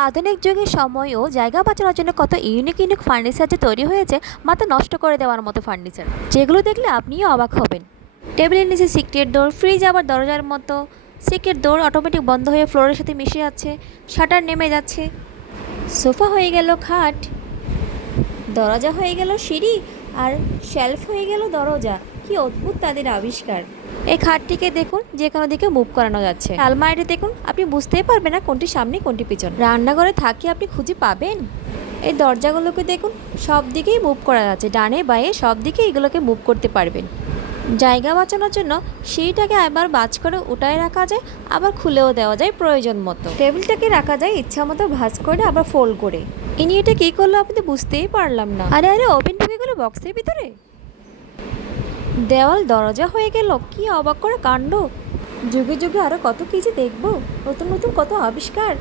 আধুনিক যুগের সময়ও জায়গা বাঁচানোর জন্য কত ইউনিক ইউনিক ফার্নিচার যে তৈরি হয়েছে, মাথা নষ্ট করে দেওয়ার মতো ফার্নিচার, যেগুলো দেখলে আপনিও অবাক হবেন। টেবিলের নিচে সিক্রেট ডোর, ফ্রিজ আবার দরজার মতো। সিক্রেট ডোর অটোমেটিক বন্ধ হয়ে ফ্লোরের সাথে মিশে যাচ্ছে, শাটার নেমে যাচ্ছে। সোফা হয়ে গেল খাট, দরজা হয়ে গেল সিঁড়ি, আর শেলফ হয়ে গেল দরজা। কি অদ্ভুত তাদের আবিষ্কার! এই খাটটিকে দেখুন, যে কোনো দিকে মুভ করানো যাচ্ছে। আলমারিটি দেখুন, আপনি বুঝতেই পারবেন না কোনটি সামনে কোনটি পিছন। রান্নাঘরে থাকি আপনি খুঁজে পাবেন। এই দরজাগুলোকে দেখুন, সব দিকেই মুভ করা যাচ্ছে, ডানে বাঁয়ে সব দিকে এগুলোকে মুভ করতে পারবেন। জায়গা বাঁচানোর জন্য সেইটাকে আবার বাজ করে উঠায় রাখা যায়, আবার খুলেও দেওয়া যায় প্রয়োজন মতো। টেবিলটাকে রাখা যায় ইচ্ছা মতো ভাঁজ করে, আবার ফোল্ড করে। ইনি এটা কী করলো আপনি তো বুঝতেই পারলাম না। আরে আরে, ওভেন ঢুকে গেলো বক্সের ভিতরে। দেওয়াল দরজা হয়ে গেল, কি অবাক করা কাণ্ড! যুগে যুগে আরও কত কিছু দেখবো, নতুন নতুন কত আবিষ্কার।